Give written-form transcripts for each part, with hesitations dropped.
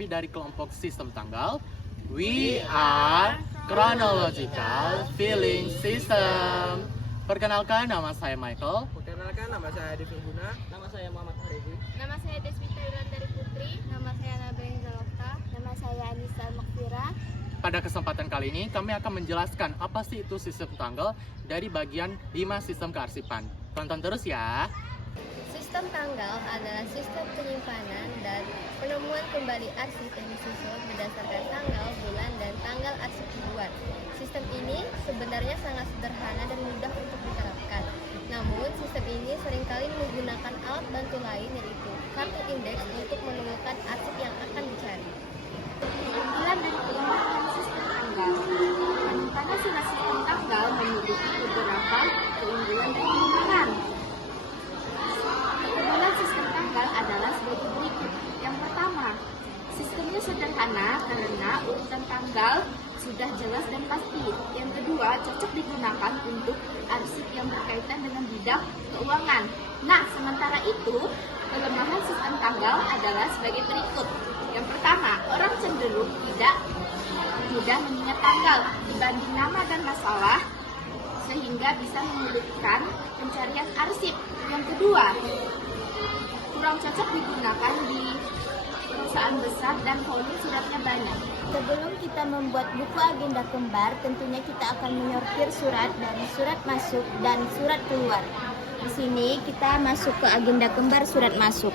kami dari kelompok Sistem Tanggal. We are Chronological Feeling System. Perkenalkan, nama saya Michael. Perkenalkan, nama saya Devi Guna. Nama saya Muhammad Harevi. Nama saya Deswita Yulandari Putri. Nama saya Nabila Zalokta. Nama saya Anissa Makfira. Pada kesempatan kali ini, kami akan menjelaskan apa sih itu sistem tanggal dari bagian 5 sistem kearsipan. Tonton terus ya. Sistem tanggal adalah sistem penyimpanan dan penemuan kembali arsip yang disusun berdasarkan tanggal, bulan, dan tanggal arsip dibuat. Sistem ini sebenarnya sangat sederhana dan mudah untuk diterapkan. Namun, sistem ini seringkali menggunakan alat bantu lain yaitu kartu indeks untuk menemukan arsip yang akan dicari. Keunggulan dan kelemahan sistem tanggal. Penyimpanan surat sistem tanggal memiliki beberapa keunggulan dan kelemahan. Keunggulan sistem tanggal adalah sebagai berikut. Yang pertama, sistemnya sederhana karena urutan tanggal sudah jelas dan pasti. Yang kedua, cocok digunakan untuk arsip yang berkaitan dengan bidang keuangan. Nah, sementara itu, kelemahan sistem tanggal adalah sebagai berikut. Yang pertama, orang cenderung tidak mudah mengingat tanggal dibanding nama dan masalah, sehingga bisa menyulitkan pencarian arsip. Yang kedua, kurang cocok digunakan di perusahaan besar dan volume suratnya banyak. Sebelum kita membuat buku agenda kembar, tentunya kita akan menyortir surat dari surat masuk dan surat keluar. Di sini kita masuk ke agenda kembar surat masuk.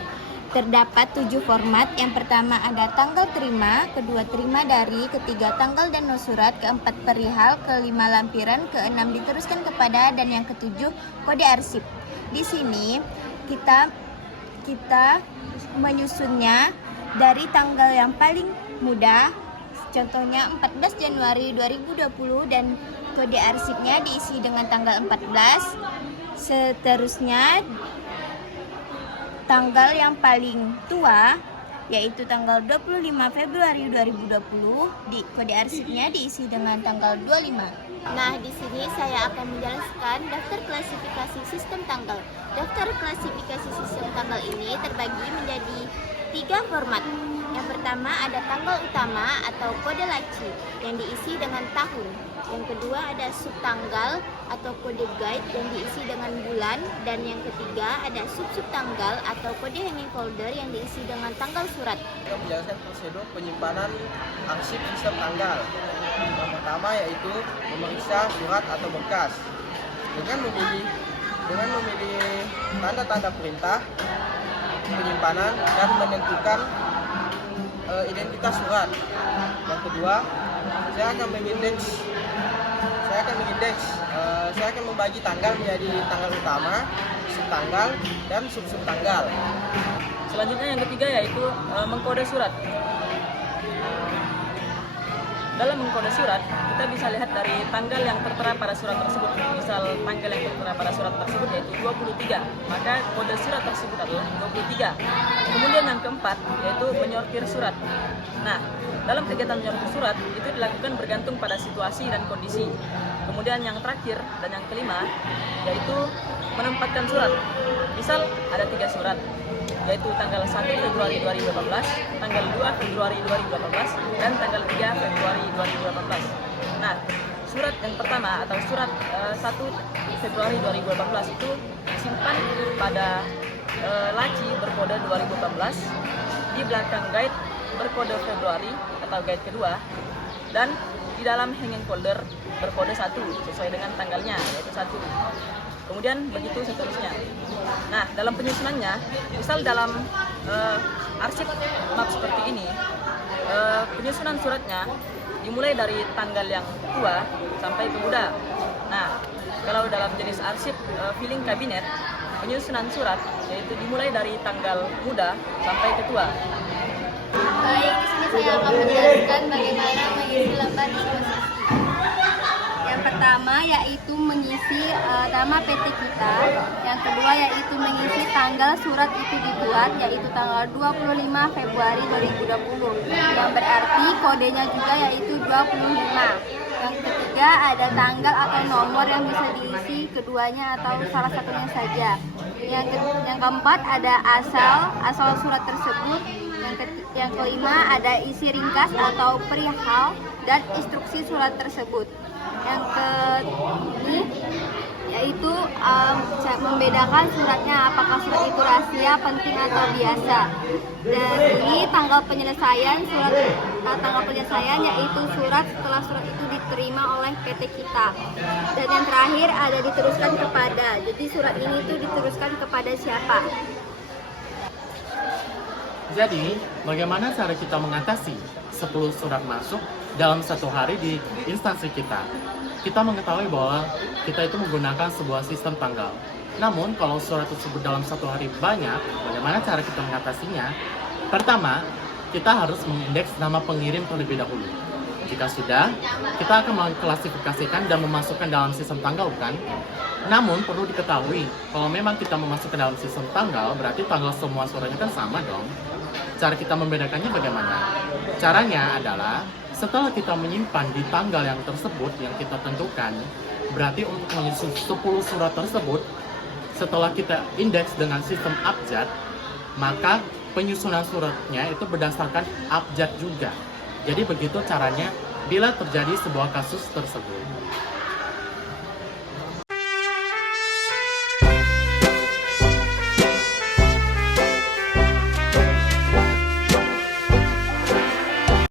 Terdapat 7 format. Yang pertama ada tanggal terima, kedua terima dari, ketiga tanggal dan no surat, keempat perihal, kelima lampiran, keenam diteruskan kepada, dan yang ketujuh kode arsip. Di sini kita menyusunnya dari tanggal yang paling mudah, contohnya 14 Januari 2020, dan kode arsipnya diisi dengan tanggal 14. Seterusnya tanggal yang paling tua yaitu tanggal 25 Februari 2020, di kode arsipnya diisi dengan tanggal 25. Nah, di sini saya akan menjelaskan daftar klasifikasi sistem tanggal. Daftar klasifikasi sistem tanggal ini terbagi menjadi 3 format. Yang pertama ada tanggal utama atau kode laci yang diisi dengan tahun. Yang kedua ada subtanggal atau kode guide yang diisi dengan bulan. Dan yang ketiga ada sub-subtanggal atau kode hanging folder yang diisi dengan tanggal surat. Kita menjelaskan prosedur penyimpanan arsip sistem tanggal. Yang pertama yaitu memeriksa surat atau berkas dengan memilih tanda-tanda perintah penyimpanan dan menentukan identitas surat. Yang kedua, saya akan membagi tanggal menjadi tanggal utama, subtanggal, dan sub-subtanggal. Selanjutnya yang ketiga yaitu mengkode surat. Dalam mengkode surat, kita bisa lihat dari tanggal yang tertera pada surat tersebut. Misal tanggal yang tertera pada surat tersebut yaitu 23, maka kode surat tersebut adalah 23. Kemudian yang keempat yaitu menyortir surat. Nah, dalam kegiatan menyortir surat itu dilakukan bergantung pada situasi dan kondisi. Kemudian yang terakhir dan yang kelima yaitu menempatkan surat. Misal ada 3 surat, yaitu tanggal 1 Februari 2018, tanggal 2 Februari 2018, dan tanggal 3 Februari 2018. Nah, surat yang pertama atau surat 1 Februari 2018 itu disimpan pada laci berkode 2018, di belakang guide berkode Februari atau guide kedua, dan di dalam hanging folder berkode 1 sesuai dengan tanggalnya yaitu 1. Kemudian begitu seterusnya. Nah, dalam penyusunannya, misal dalam arsip map seperti ini, penyusunan suratnya dimulai dari tanggal yang tua sampai ke muda. Nah, kalau dalam jenis arsip filing kabinet, penyusunan surat yaitu dimulai dari tanggal muda sampai ke tua. Baik, di sini saya akan menjelaskan bagaimana mengisi lembar disposisi. Yang pertama yaitu mengisi nama PT kita. Yang kedua yaitu mengisi tanggal surat itu dibuat, yaitu tanggal 25 Februari 2020. Yang berarti kodenya juga yaitu 25. Yang ketiga ada tanggal atau nomor yang bisa diisi keduanya atau salah satunya saja. Yang keempat ada asal surat tersebut. Yang kelima ada isi ringkas atau perihal dan instruksi surat tersebut. Yang ini yaitu membedakan suratnya apakah surat itu rahasia, penting atau biasa. Dan ini tanggal penyelesaian yaitu surat setelah surat itu diterima oleh PT kita. Dan yang terakhir ada diteruskan kepada. Jadi surat ini itu diteruskan kepada siapa? Jadi, bagaimana cara kita mengatasi 10 surat masuk dalam satu hari di instansi kita? Kita mengetahui bahwa kita itu menggunakan sebuah sistem tanggal. Namun, kalau surat tersebut dalam satu hari banyak, bagaimana cara kita mengatasinya? Pertama, kita harus mengindeks nama pengirim terlebih dahulu. Jika sudah, kita akan mengklasifikasikan dan memasukkan dalam sistem tanggal, bukan? Namun, perlu diketahui, kalau memang kita memasukkan dalam sistem tanggal, berarti tanggal semua suratnya kan sama dong. Cara kita membedakannya bagaimana? Caranya adalah, setelah kita menyimpan di tanggal yang tersebut yang kita tentukan, berarti untuk menyusun 10 surat tersebut, setelah kita indeks dengan sistem abjad, maka penyusunan suratnya itu berdasarkan abjad juga. Jadi begitu caranya bila terjadi sebuah kasus tersebut.